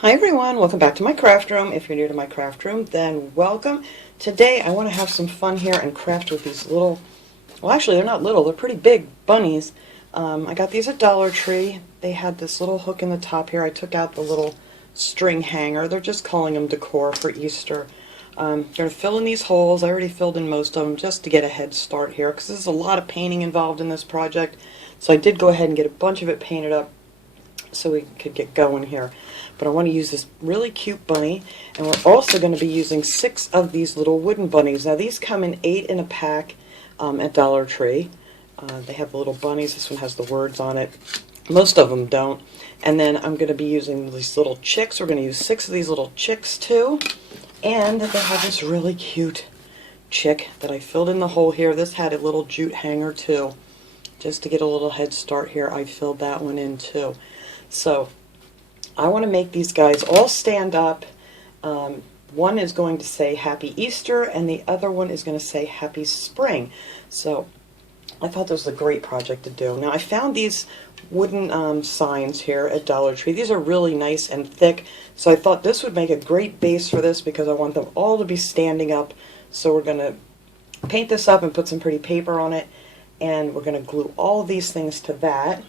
Hi everyone, welcome back to my craft room. If you're new to my craft room, then welcome. Today I want to have some fun here and craft with these little, well actually they're not little, they're pretty big bunnies. I got these at Dollar Tree. They had this little hook in the top here. I took out the little string hanger. They're just calling them decor for Easter. Going to fill in these holes. I already filled in most of them just to get a head start here because there's a lot of painting involved in this project. So I did go ahead and get a bunch of it painted up so we could get going here. But I want to use this really cute bunny, and we're also going to be using 6 of these little wooden bunnies. Now these come in 8 in a pack at Dollar Tree. They have the little bunnies. This one has the words on it. Most of them don't. And then I'm going to be using these little chicks. We're going to use 6 of these little chicks too. And they have this really cute chick that I filled in the hole here. This had a little jute hanger too. Just to get a little head start here, I filled that one in too. So I want to make these guys all stand up. One is going to say Happy Easter and the other one is going to say Happy Spring. So I thought this was a great project to do. Now I found these wooden signs here at Dollar Tree. These are really nice and thick, so I thought this would make a great base for this because I want them all to be standing up. So we're going to paint this up and put some pretty paper on it, and we're going to glue all of these things to that.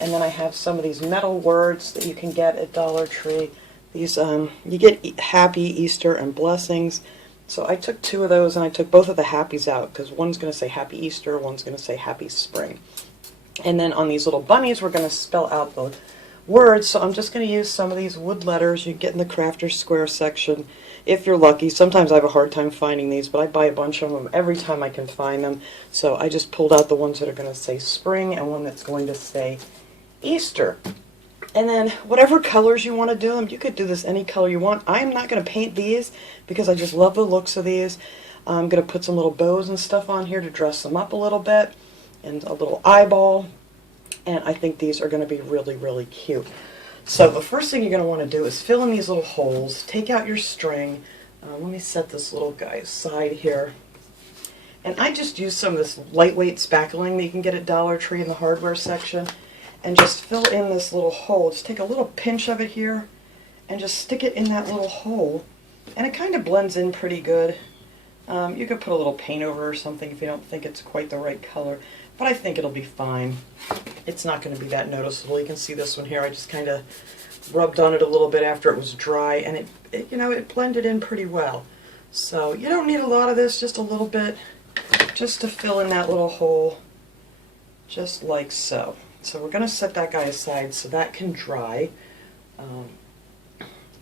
And then I have some of these metal words that you can get at Dollar Tree. These you get Happy Easter and Blessings. So I took 2 of those and I took both of the happies out because one's going to say Happy Easter, one's going to say Happy Spring. And then on these little bunnies we're going to spell out the words. So I'm just going to use some of these wood letters you get in the Crafter's Square section if you're lucky. Sometimes I have a hard time finding these, but I buy a bunch of them every time I can find them. So I just pulled out the ones that are going to say Spring and one that's going to say Easter. And then whatever colors you want to do them, you could do this any color you want. I'm not going to paint these because I just love the looks of these. I'm going to put some little bows and stuff on here to dress them up a little bit, and a little eyeball, and I think these are going to be really, really cute. So the first thing you're going to want to do is fill in these little holes, take out your string. Let me set this little guy aside here. And I just used some of this lightweight spackling that you can get at Dollar Tree in the hardware section, and just fill in this little hole. Just take a little pinch of it here and just stick it in that little hole, and it kind of blends in pretty good. You could put a little paint over or something if you don't think it's quite the right color, but I think it'll be fine. It's not going to be that noticeable. You can see this one here. I just kind of rubbed on it a little bit after it was dry, and it blended in pretty well. So you don't need a lot of this, just a little bit, just to fill in that little hole, just like so. So we're going to set that guy aside so that can dry.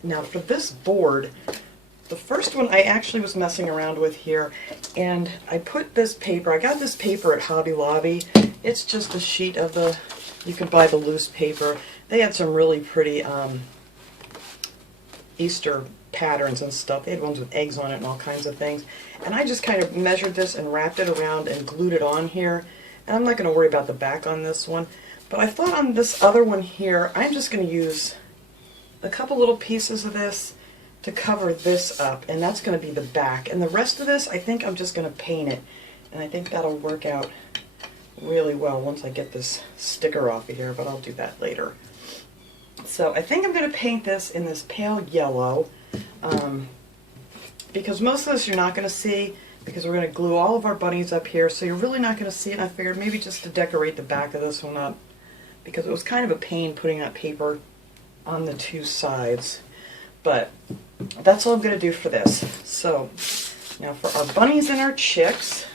Now for this board, the first one I actually was messing around with here, and I put this paper, I got this paper at Hobby Lobby. It's just a sheet of you can buy the loose paper. They had some really pretty Easter patterns and stuff. They had ones with eggs on it and all kinds of things. And I just kind of measured this and wrapped it around and glued it on here. And I'm not going to worry about the back on this one. But I thought on this other one here, I'm just going to use a couple little pieces of this to cover this up, and that's going to be the back. And the rest of this, I think I'm just going to paint it. And I think that'll work out really well once I get this sticker off of here, but I'll do that later. So I think I'm going to paint this in this pale yellow, because most of this you're not going to see, because we're going to glue all of our bunnies up here, so you're really not going to see it. And I figured maybe just to decorate the back of this one up, because it was kind of a pain putting that paper on the 2 sides. But that's all I'm going to do for this. So now for our bunnies and our chicks,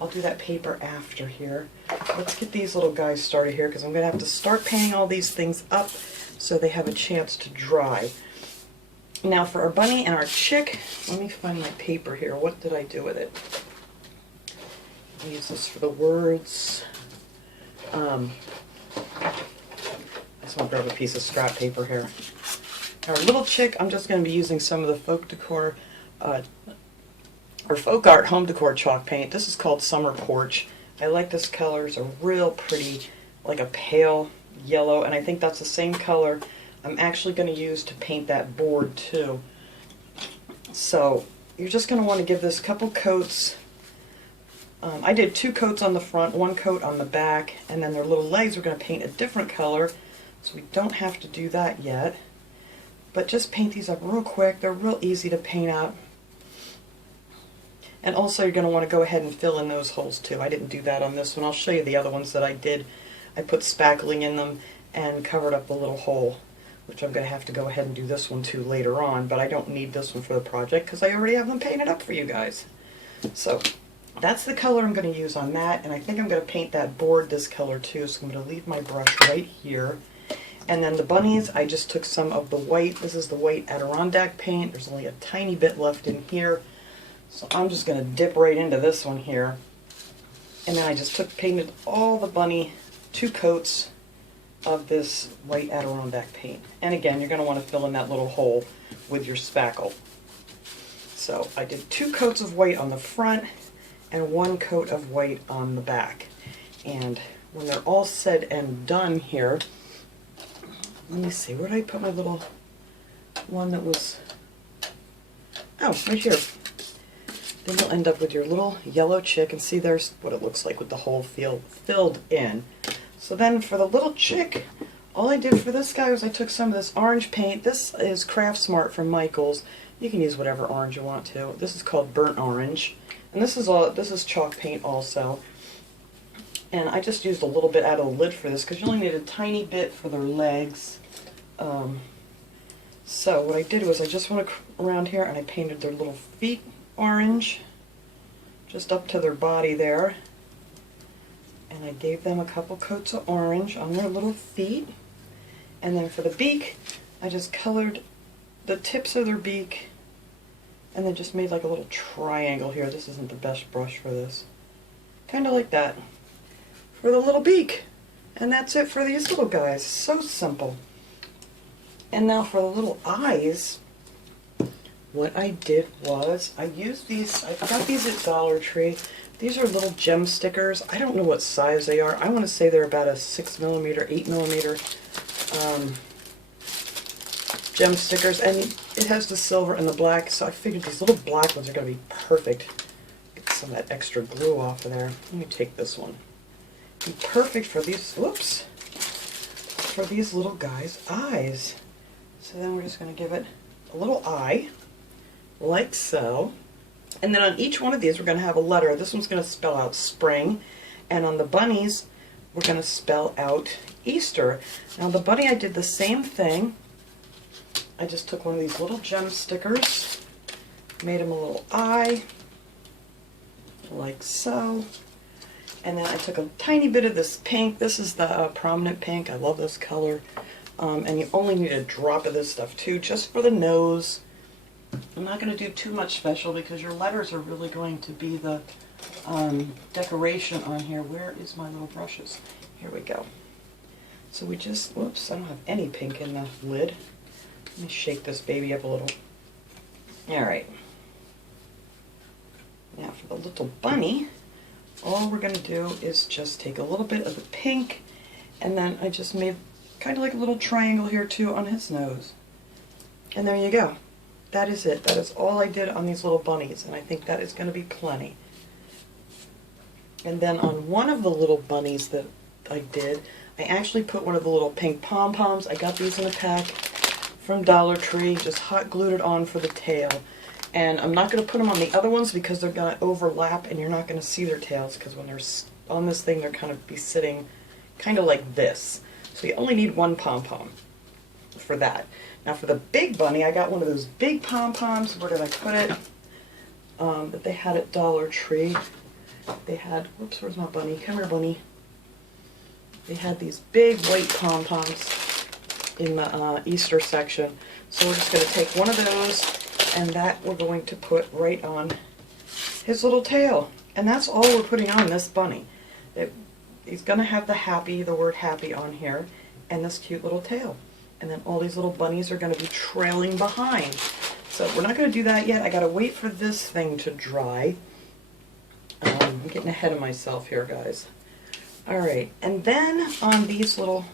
I'll do that paper after here. Let's get these little guys started here, because I'm going to have to start painting all these things up so they have a chance to dry. Now for our bunny and our chick, let me find my paper here. What did I do with it? I'll use this for the words. I just want to grab a piece of scrap paper here. Our little chick, I'm just going to be using some of the folk decor, or folk art home decor chalk paint. This is called Summer Porch. I like this color. It's a real pretty, like a pale yellow, and I think that's the same color I'm actually going to use to paint that board too. So you're just going to want to give this a couple coats. I did 2 coats on the front, 1 coat on the back, and then their little legs we're going to paint a different color, so we don't have to do that yet. But just paint these up real quick. They're real easy to paint up. And also you're going to want to go ahead and fill in those holes too. I didn't do that on this one. I'll show you the other ones that I did. I put spackling in them and covered up the little hole, which I'm going to have to go ahead and do this one too later on, but I don't need this one for the project because I already have them painted up for you guys. So that's the color I'm going to use on that, and I think I'm going to paint that board this color too, so I'm going to leave my brush right here. And then the bunnies, I just took some of the white. This is the white Adirondack paint. There's only a tiny bit left in here. So I'm just going to dip right into this one here. And then I just painted all the bunny 2 coats of this white Adirondack paint. And again, you're going to want to fill in that little hole with your spackle. So I did 2 coats of white on the front and 1 coat of white on the back. And when they're all said and done here, let me see, where did I put my little one that was, oh, right here. Then you'll end up with your little yellow chick, and see there's what it looks like with the hole filled in. So then for the little chick, all I did for this guy was I took some of this orange paint. This is Craft Smart from Michaels. You can use whatever orange you want to. This is called burnt orange. And this is chalk paint also. And I just used a little bit out of the lid for this because you only need a tiny bit for their legs. So what I did was I just went around here and I painted their little feet orange, just up to their body there. And I gave them a couple coats of orange on their little feet. And then for the beak, I just colored the tips of their beak and then just made like a little triangle here. This isn't the best brush for this. Kind of like that for the little beak. And that's it for these little guys. So simple. And now for the little eyes, what I did was I used these, I got these at Dollar Tree. These are little gem stickers. I don't know what size they are. I want to say they're about a 6mm, 8mm gem stickers. And it has the silver and the black, so I figured these little black ones are going to be perfect. Get some of that extra glue off of there. Let me take this one. Be perfect for these, whoops, for these little guys' eyes. So then we're just going to give it a little eye, like so. And then on each one of these we're going to have a letter. This one's going to spell out spring, and on the bunnies we're going to spell out Easter. Now the bunny, I did the same thing. I just took one of these little gem stickers, made him a little eye, like so. And then I took a tiny bit of this pink. This is the prominent pink. I love this color. And you only need a drop of this stuff too, just for the nose. I'm not going to do too much special because your letters are really going to be the decoration on here. Where is my little brushes? Here we go. So we just, whoops, I don't have any pink in the lid. Let me shake this baby up a little. Alright. Now for the little bunny, all we're going to do is just take a little bit of the pink, and then I just made kind of like a little triangle here too on his nose. And there you go. That is it. That is all I did on these little bunnies, and I think that is going to be plenty. And then on one of the little bunnies that I did, I actually put one of the little pink pom-poms. I got these in a pack from Dollar Tree, just hot glued it on for the tail. And I'm not going to put them on the other ones because they're going to overlap and you're not going to see their tails, because when they're on this thing they're kind of be sitting kind of like this. So you only need one pom-pom for that. Now for the big bunny, I got one of those big pom-poms. Where did I put it? That they had at Dollar Tree. They had, whoops, where's my bunny? Come here, bunny. They had these big white pom-poms in the Easter section. So we're just going to take one of those, and that we're going to put right on his little tail. And that's all we're putting on this bunny. He's going to have the word happy on here, and this cute little tail. And then all these little bunnies are going to be trailing behind. So we're not going to do that yet. I got to wait for this thing to dry. I'm getting ahead of myself here, guys. Alright, and then on these little,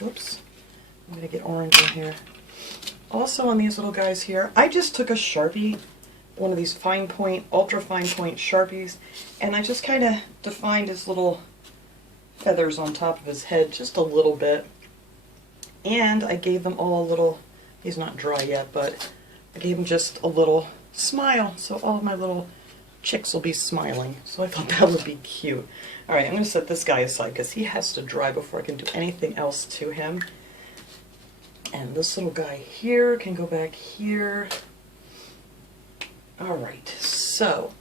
whoops, I'm going to get orange in here. Also on these little guys here, I just took a Sharpie, one of these fine point, ultra fine point Sharpies, and I just kind of defined his little feathers on top of his head just a little bit. And I gave them all a little He's not dry yet, but I gave him just a little smile, so all of my little chicks will be smiling. So I thought that would be cute. All right, I'm going to set this guy aside because he has to dry before I can do anything else to him. And this little guy here can go back here. All right, so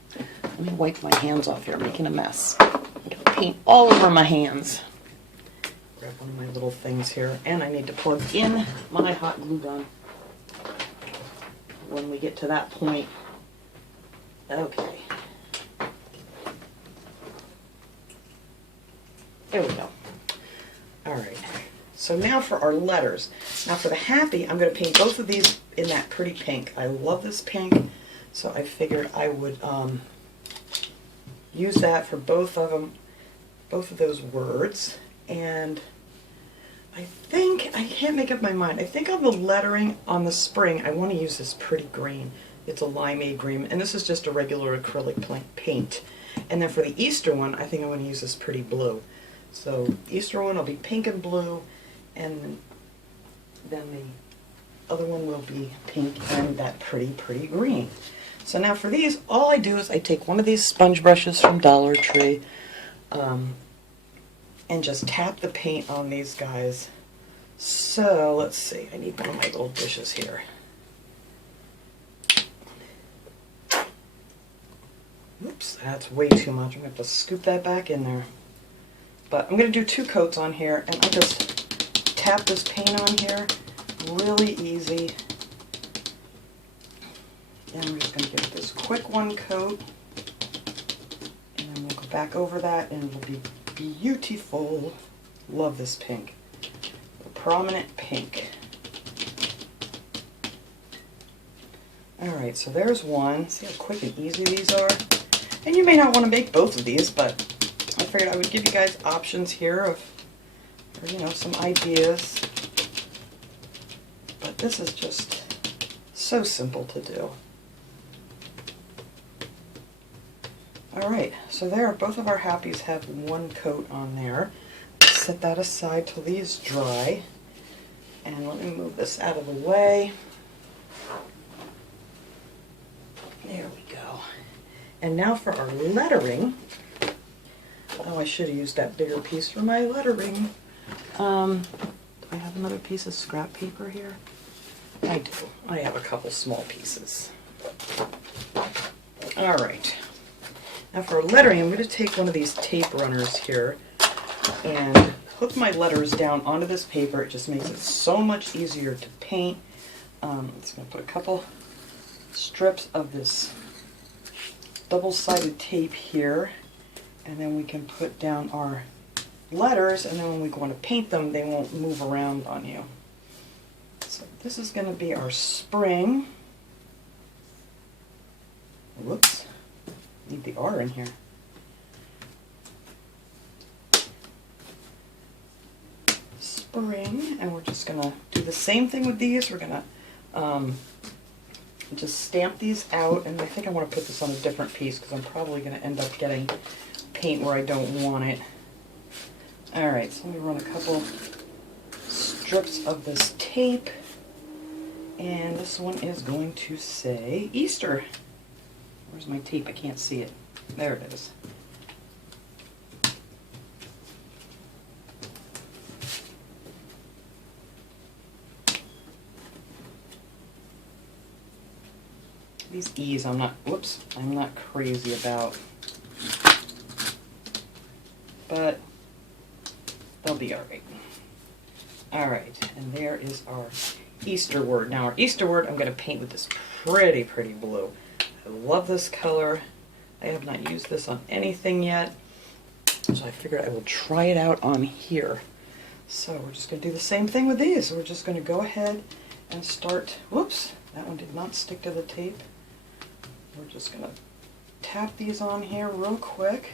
let me wipe my hands off here. I'm making a mess. I'm going to paint all over my hands. Grab one of my little things here, and I need to plug in my hot glue gun when we get to that point. Okay. There we go. All right. So now for our letters. Now for the happy, I'm going to paint both of these in that pretty pink. I love this pink, so I figured I would use that for both of them, both of those words. And I think, I can't make up my mind, I think on the lettering on the spring, I want to use this pretty green. It's a limeade green, and this is just a regular acrylic paint. And then for the Easter one, I think I'm going to use this pretty blue. So Easter one will be pink and blue, and then the other one will be pink and that pretty green. So now for these, all I do is I take one of these sponge brushes from Dollar Tree, and just tap the paint on these guys. So let's see, I need one of my little dishes here. Oops, that's way too much. I'm going to have to scoop that back in there. But I'm going to do 2 coats on here, and I'll just tap this paint on here really easy. And I'm just going to give it this quick 1 coat, and then we'll go back over that, and it'll be beautiful. Love this pink. A prominent pink. Alright, so there's one. See how quick and easy these are? And you may not want to make both of these, but I figured I would give you guys options here of, or, you know, some ideas. But this is just so simple to do. Alright, so there, both of our happies have 1 coat on there. Set that aside till these dry. And let me move this out of the way. There we go. And now for our lettering. Oh, I should have used that bigger piece for my lettering. Do I have another piece of scrap paper here? I do. I have a couple small pieces. Alright. Now for lettering, I'm going to take one of these tape runners here and hook my letters down onto this paper. It just makes it so much easier to paint. I'm just going to put a couple strips of this double-sided tape here, and then we can put down our letters, and then when we want to paint them, they won't move around on you. So this is going to be our spring. Whoops. Need the R in here. Spring, and we're just going to do the same thing with these. We're going to just stamp these out, and I think I want to put this on a different piece because I'm probably going to end up getting paint where I don't want it. Alright, so let me run a couple strips of this tape, and this one is going to say Easter. Where's my tape? I can't see it. There it is. These E's I'm not crazy about, but they'll be alright. Alright, and there is our Easter word. Now our Easter word I'm going to paint with this pretty blue. I love this color. I have not used this on anything yet, so I figured I will try it out on here. So we're just going to do the same thing with these. We're just going to go ahead and start, whoops, that one did not stick to the tape. We're just going to tap these on here real quick.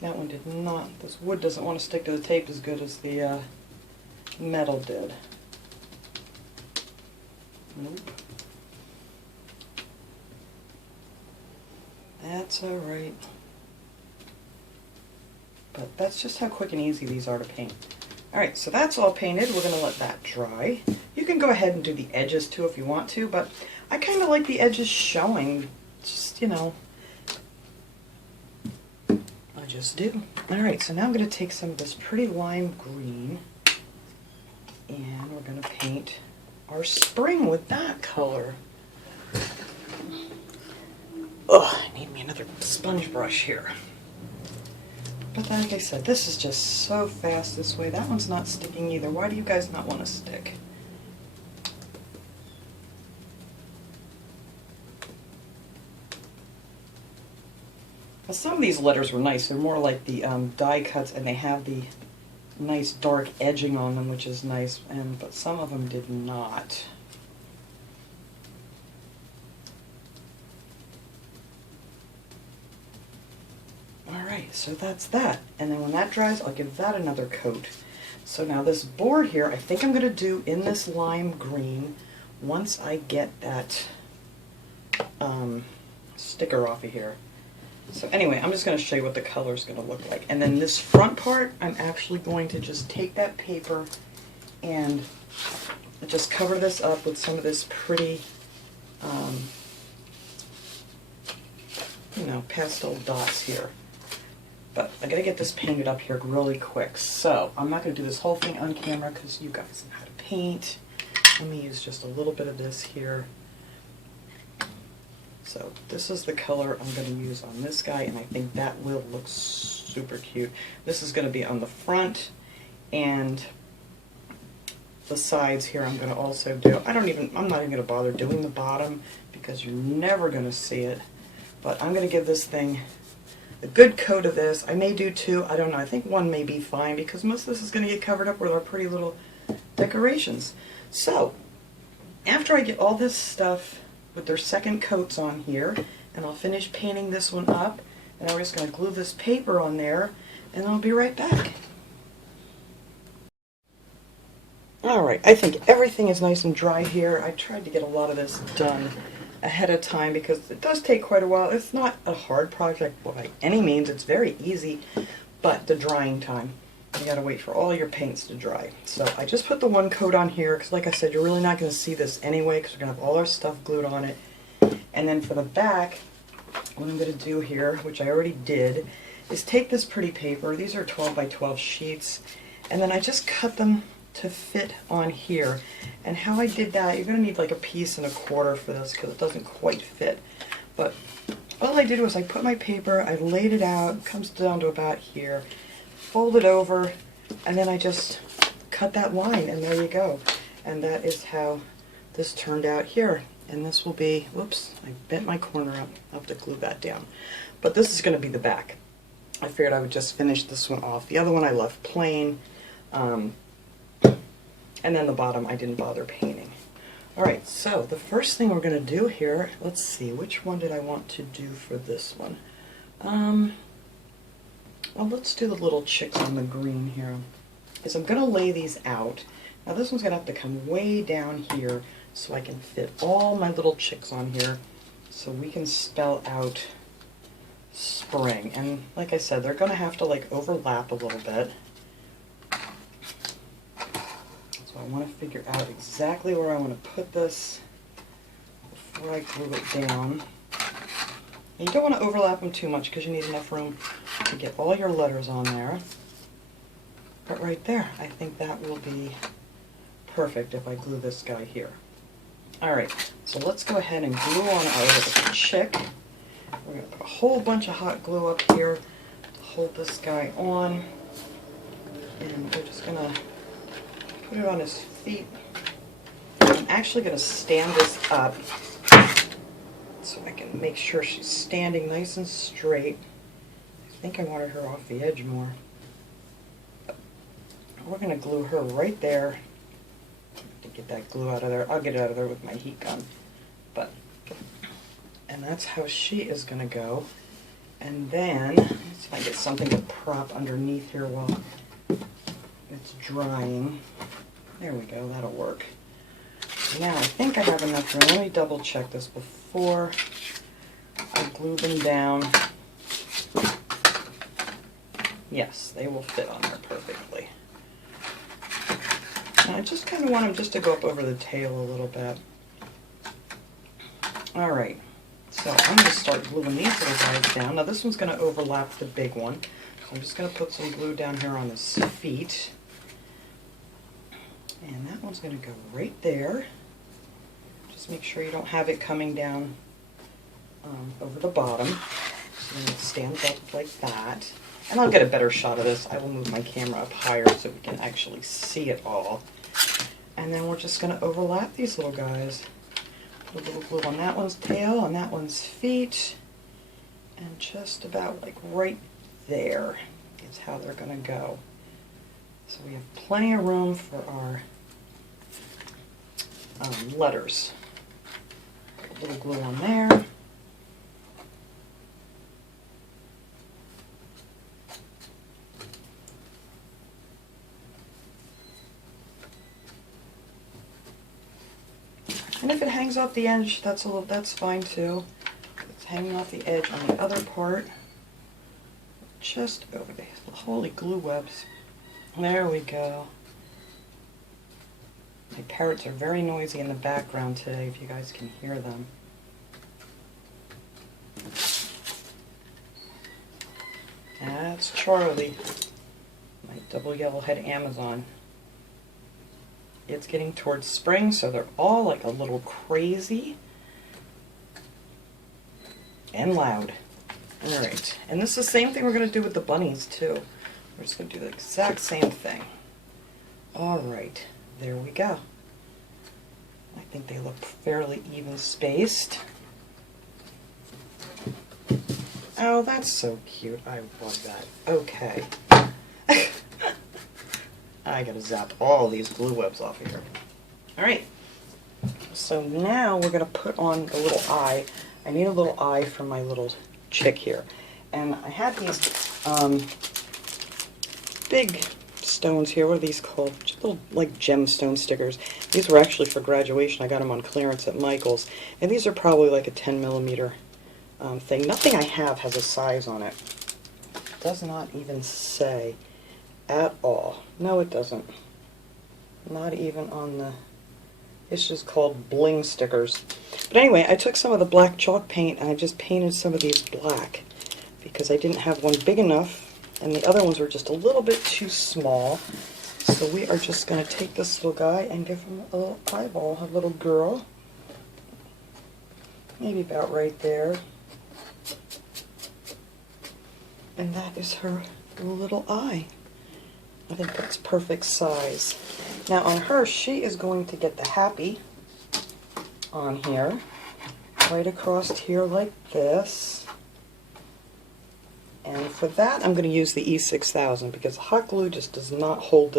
That one did not. This wood doesn't want to stick to the tape as good as the metal did. Nope. That's alright. But that's just how quick and easy these are to paint. Alright, so that's all painted. We're going to let that dry. You can go ahead and do the edges too if you want to, but I kind of like the edges showing. Just, you know, I just do. Alright, so now I'm going to take some of this pretty lime green and we're going to paint our spring with that color. Oh, I need me another sponge brush here. But like I said, this is just so fast this way. That one's not sticking either. Why do you guys not want to stick? Well, some of these letters were nice. They're more like the die cuts, and they have the nice dark edging on them, which is nice. But some of them did not. Alright, so that's that. And then when that dries, I'll give that another coat. So now this board here, I think I'm going to do in this lime green once I get that sticker off of here. So anyway, I'm just going to show you what the color is going to look like. And then this front part, I'm actually going to just take that paper and just cover this up with some of this pretty, you know, pastel dots here. But I gotta get this painted up here really quick. So I'm not gonna do this whole thing on camera because you guys know how to paint. Let me use just a little bit of this here. So this is the color I'm gonna use on this guy, and I think that will look super cute. This is gonna be on the front, and the sides here I'm gonna also do. I'm not even gonna bother doing the bottom because you're never gonna see it. But I'm gonna give this thing a good coat of this. I may do two, I don't know. I think one may be fine because most of this is going to get covered up with our pretty little decorations. So, after I get all this stuff with their second coats on here, and I'll finish painting this one up, and I'm just going to glue this paper on there, and I'll be right back. Alright, I think everything is nice and dry here. I tried to get a lot of this done ahead of time because it does take quite a while. It's not a hard project by any means. It's very easy, but the drying time, you gotta wait for all your paints to dry. So I just put the one coat on here because, like I said, you're really not going to see this anyway because we're going to have all our stuff glued on it. And then for the back, what I'm going to do here, which I already did, is take this pretty paper. These are 12 by 12 sheets, and then I just cut them to fit on here. And how I did that, you're going to need like a piece and a quarter for this because it doesn't quite fit. But all I did was I put my paper, I laid it out, it comes down to about here, fold it over, and then I just cut that line, and there you go. And that is how this turned out here. And this will be, whoops, I bent my corner up. I'll have to glue that down. But this is going to be the back. I figured I would just finish this one off. The other one I left plain. And then the bottom I didn't bother painting. Alright, so the first thing we're going to do here, let's see, which one did I want to do for this one? Well, let's do the little chicks on the green here. Is I'm going to lay these out. Now this one's going to have to come way down here so I can fit all my little chicks on here so we can spell out spring. And like I said, they're going to have to like overlap a little bit. I want to figure out exactly where I want to put this before I glue it down. And you don't want to overlap them too much because you need enough room to get all your letters on there. But right there, I think that will be perfect if I glue this guy here. Alright, so let's go ahead and glue on our little chick. We're going to put a whole bunch of hot glue up here to hold this guy on. And we're just going to put it on his feet. I'm actually going to stand this up so I can make sure she's standing nice and straight. I think I wanted her off the edge more. We're going to glue her right there. To get that glue out of there. I'll get it out of there with my heat gun. And that's how she is going to go. And then, let's see if I get something to prop underneath here while it's drying. There we go, that'll work. Now I think I have enough room. Let me double check this before I glue them down. Yes, they will fit on there perfectly. And I just kind of want them just to go up over the tail a little bit. All right, so I'm going to start gluing these little guys down. Now this one's going to overlap the big one. So I'm just going to put some glue down here on his feet. And that one's going to go right there. Just make sure you don't have it coming down over the bottom. So it stands up like that. And I'll get a better shot of this. I will move my camera up higher so we can actually see it all. And then we're just going to overlap these little guys. Put a little glue on that one's tail, on that one's feet, and just about like right there is how they're going to go. So we have plenty of room for our letters. Put a little glue on there. And if it hangs off the edge, that's fine too. It's hanging off the edge on the other part. Just over the holy glue webs. There we go. My parrots are very noisy in the background today, if you guys can hear them. That's Charlie, my double yellowhead Amazon. It's getting towards spring, so they're all like a little crazy and loud. All right, and this is the same thing we're going to do with the bunnies too. We're just going to do the exact same thing. All right, there we go. I think they look fairly even spaced. Oh, that's so cute. I love that. Okay. I gotta zap all these glue webs off of here. All right. So now we're gonna put on the little eye. I need a little eye for my little chick here. And I had these big stones here. What are these called? Just little like gemstone stickers. These were actually for graduation. I got them on clearance at Michael's. And these are probably like a 10mm thing. Nothing I have has a size on it. It does not even say at all. No, it doesn't. Not even on the... It's just called bling stickers. But anyway, I took some of the black chalk paint and I just painted some of these black because I didn't have one big enough and the other ones were just a little bit too small. So we are just going to take this little guy and give him a little eyeball, a little girl. Maybe about right there. And that is her little eye. I think that's perfect size. Now on her, she is going to get the happy on here, right across here like this. And for that, I'm going to use the E6000 because hot glue just does not hold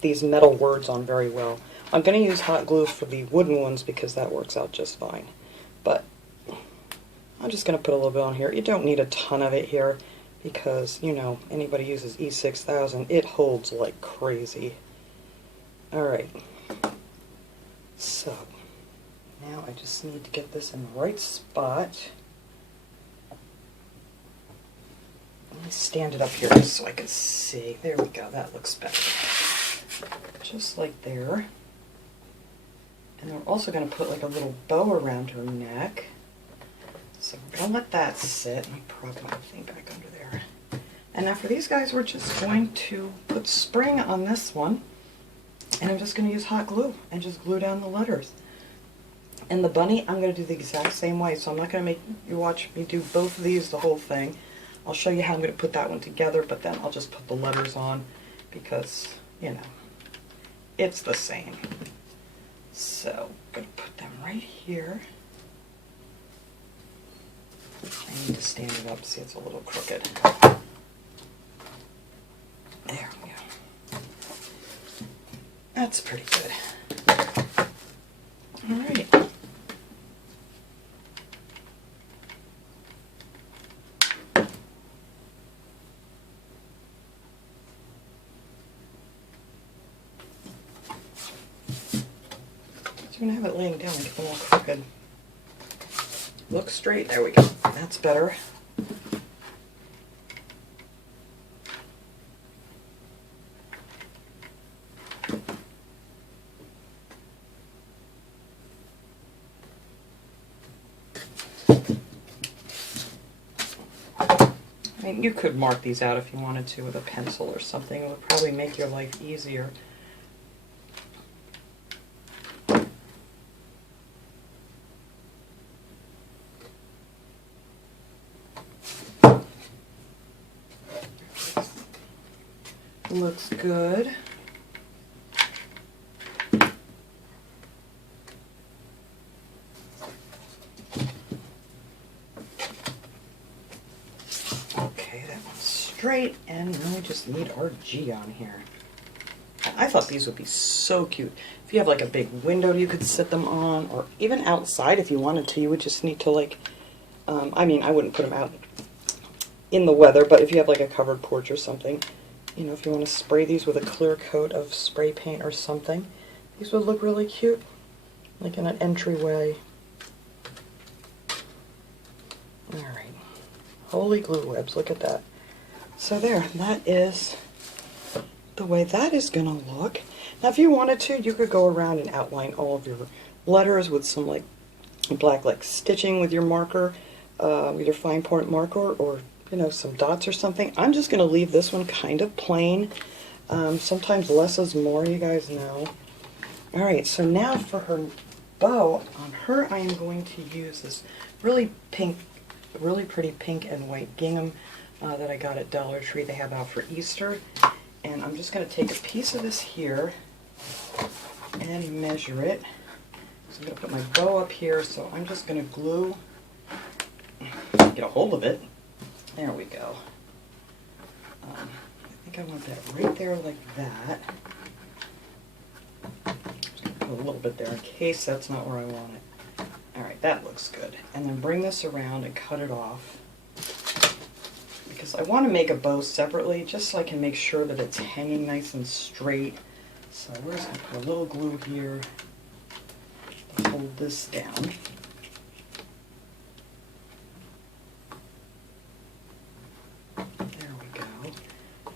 these metal words on very well. I'm going to use hot glue for the wooden ones because that works out just fine. But I'm just going to put a little bit on here. You don't need a ton of it here, because, you know, anybody uses E6000, it holds like crazy. Alright, so now I just need to get this in the right spot. Let me stand it up here just so I can see. There we go, that looks better. Just like there. And we're also going to put like a little bow around her neck. So we're going to let that sit. Let me prop my thing back under there. And now for these guys, we're just going to put spring on this one. And I'm just going to use hot glue and just glue down the letters. And the bunny, I'm going to do the exact same way. So I'm not going to make you watch me do both of these, the whole thing. I'll show you how I'm going to put that one together, but then I'll just put the letters on because, you know, it's the same. So I'm going to put them right here. I need to stand it up. See, it's a little crooked. There we go. That's pretty good. All right. So we're going to have it laying down and get them all crooked. Look straight. There we go. That's better. I mean, you could mark these out if you wanted to with a pencil or something. It would probably make your life easier. Looks good. Okay, that one's straight, and now we just need our G on here. I thought these would be so cute. If you have like a big window you could sit them on, or even outside if you wanted to. You would just need to like, I mean, I wouldn't put them out in the weather, but if you have like a covered porch or something, you know, if you want to spray these with a clear coat of spray paint or something, these would look really cute, like in an entryway. Alright, holy glue webs, look at that. So there, that is the way that is going to look. Now if you wanted to, you could go around and outline all of your letters with some like black like stitching with your marker, with your fine point marker, or you know, some dots or something. I'm just going to leave this one kind of plain. Sometimes less is more, you guys know. Alright, so now for her bow, on her I am going to use this really pretty pink and white gingham that I got at Dollar Tree. They have out for Easter. And I'm just going to take a piece of this here and measure it. So I'm going to put my bow up here, so I'm just going to glue, get a hold of it. There we go. I think I want that right there like that. Just gonna put a little bit there in case that's not where I want it. Alright, that looks good. And then bring this around and cut it off. Because I want to make a bow separately, just so I can make sure that it's hanging nice and straight. So we're just going to put a little glue here to hold this down.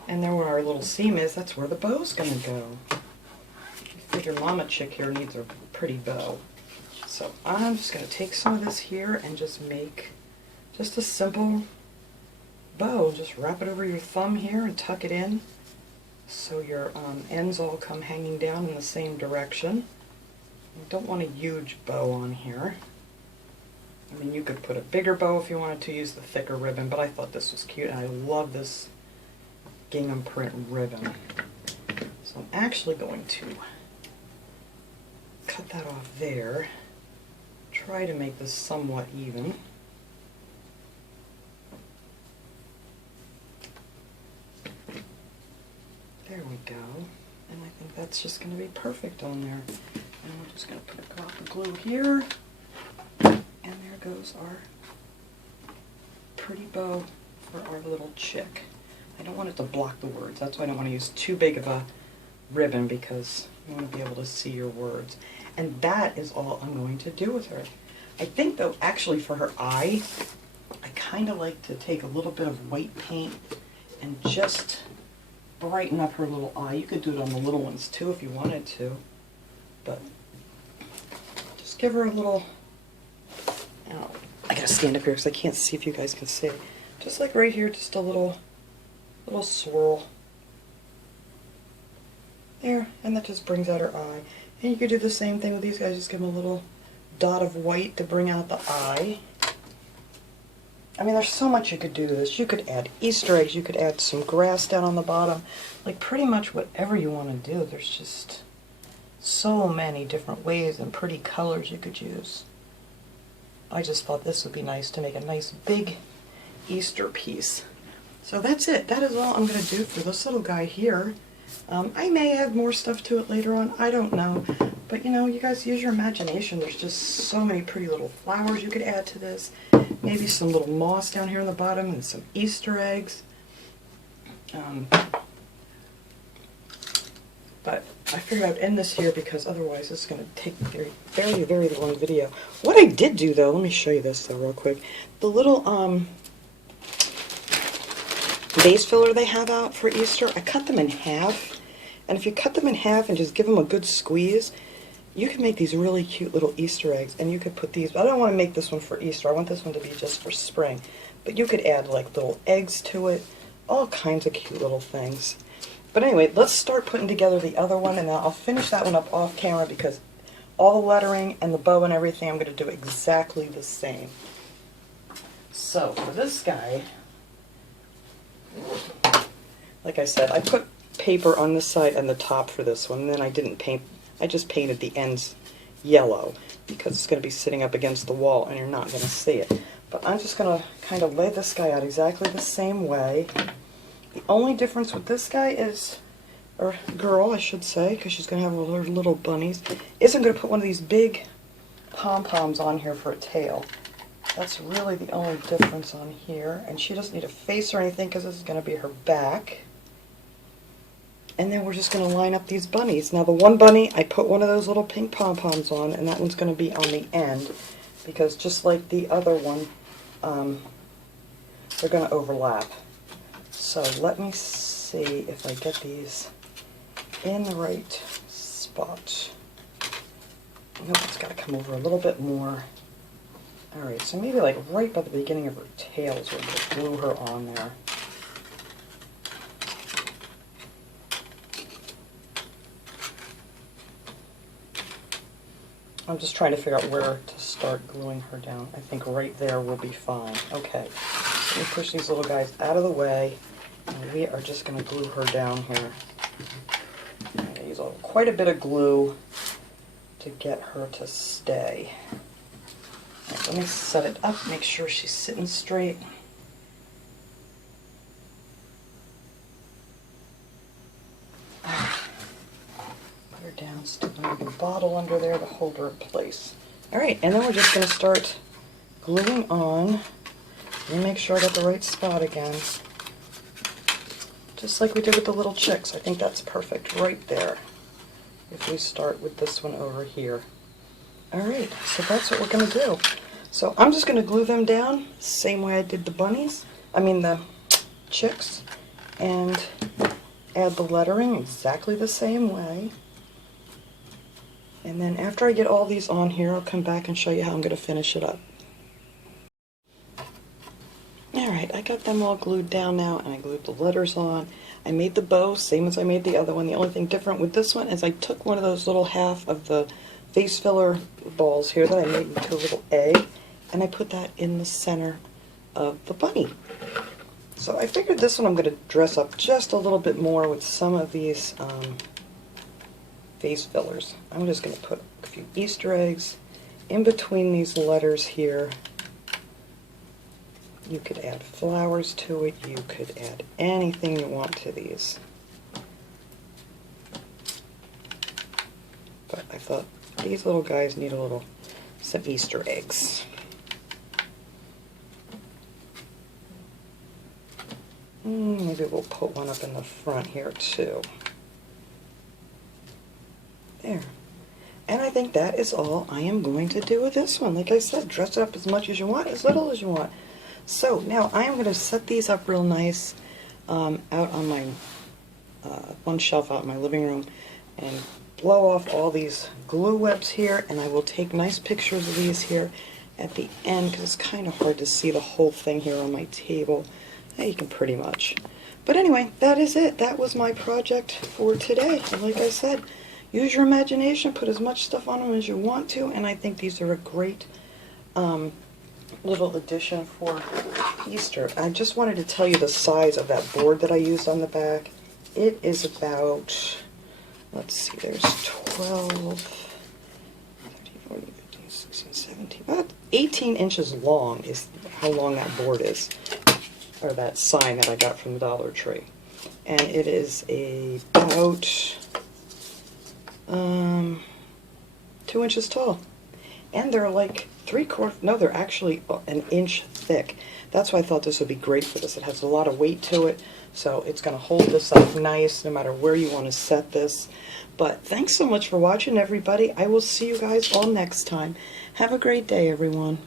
And then where our little seam is, that's where the bow's going to go. I figure Mama Chick here needs a pretty bow. So I'm just going to take some of this here and just make just a simple bow. Just wrap it over your thumb here and tuck it in so your ends all come hanging down in the same direction. You don't want a huge bow on here. I mean, you could put a bigger bow if you wanted to use the thicker ribbon, but I thought this was cute, and I love this gingham print ribbon. So I'm actually going to cut that off there. Try to make this somewhat even. There we go. And I think that's just going to be perfect on there. And we're just going to put the glue here. And there goes our pretty bow for our little chick. I don't want it to block the words. That's why I don't want to use too big of a ribbon, because you want to be able to see your words. And that is all I'm going to do with her. I think, though, actually for her eye, I kind of like to take a little bit of white paint and just brighten up her little eye. You could do it on the little ones too if you wanted to, but just give her a little, oh, I gotta stand up here because I can't see if you guys can see. Just like right here, just a little swirl. There, and that just brings out her eye. And you could do the same thing with these guys, just give them a little dot of white to bring out the eye. I mean, there's so much you could do with this. You could add Easter eggs, you could add some grass down on the bottom, like pretty much whatever you want to do. There's just so many different ways and pretty colors you could use. I just thought this would be nice to make a nice big Easter piece. So that's it. That is all I'm going to do for this little guy here. I may add more stuff to it later on. I don't know. But, you know, you guys use your imagination. There's just so many pretty little flowers you could add to this. Maybe some little moss down here on the bottom and some Easter eggs. But I figured I'd end this here because otherwise this is going to take a very, very long video. What I did do, though, let me show you this, though, real quick. The little vase filler they have out for Easter, I cut them in half. And if you cut them in half and just give them a good squeeze, you can make these really cute little Easter eggs, and you could put these, I don't want to make this one for Easter, I want this one to be just for spring, but you could add like little eggs to it, all kinds of cute little things. But anyway, let's start putting together the other one, and then I'll finish that one up off camera because all the lettering and the bow and everything, I'm going to do exactly the same. So for this guy, like I said, I put paper on this side and the top for this one, and then I didn't paint, I just painted the ends yellow because it's going to be sitting up against the wall and you're not going to see it. But I'm just going to kind of lay this guy out exactly the same way. The only difference with this guy is, or girl I should say, because she's going to have her little bunnies, is I'm going to put one of these big pom-poms on here for a tail. That's really the only difference on here. And she doesn't need a face or anything because this is going to be her back. And then we're just going to line up these bunnies. Now the one bunny, I put one of those little pink pom-poms on, and that one's going to be on the end because just like the other one, they're going to overlap. So let me see if I get these in the right spot. Nope, it's got to come over a little bit more. Alright, so maybe like right by the beginning of her tail is where we'll glue her on there. I'm just trying to figure out where to start gluing her down. I think right there will be fine. Okay, let me push these little guys out of the way, and we are just going to glue her down here. I'm going to use quite a bit of glue to get her to stay. Right, let me set it up, make sure she's sitting straight. Down, stick a bottle under there to hold her in place. Alright, and then we're just going to start gluing on. Let me make sure I got the right spot again. Just like we did with the little chicks. I think that's perfect right there. If we start with this one over here. Alright, so that's what we're going to do. So I'm just going to glue them down, same way I did the bunnies. I mean the chicks. And add the lettering exactly the same way. And then after I get all these on here, I'll come back and show you how I'm going to finish it up. Alright, I got them all glued down now, and I glued the letters on. I made the bow, same as I made the other one. The only thing different with this one is I took one of those little half of the face filler balls here that I made into a little egg, and I put that in the center of the bunny. So I figured this one I'm going to dress up just a little bit more with some of these face fillers. I'm just going to put a few Easter eggs in between these letters here. You could add flowers to it. You could add anything you want to these. But I thought these little guys need some Easter eggs. Maybe we'll put one up in the front here too. There. And I think that is all I am going to do with this one. Like I said, dress it up as much as you want, as little as you want. So now I am going to set these up real nice out on my one shelf out in my living room and blow off all these glue webs here, and I will take nice pictures of these here at the end because it's kind of hard to see the whole thing here on my table. You can pretty much. But anyway, that is it. That was my project for today. And like I said, use your imagination, put as much stuff on them as you want to, and I think these are a great little addition for Easter. I just wanted to tell you the size of that board that I used on the back. It is about, let's see, there's 12, 13, 14, 15, 16, 17, about 18 inches long is how long that board is, or that sign that I got from the Dollar Tree. And it is about 2 inches tall. And they're like they're actually an inch thick. That's why I thought this would be great for this. It has a lot of weight to it, so it's going to hold this up nice no matter where you want to set this. But thanks so much for watching, everybody. I will see you guys all next time. Have a great day, everyone.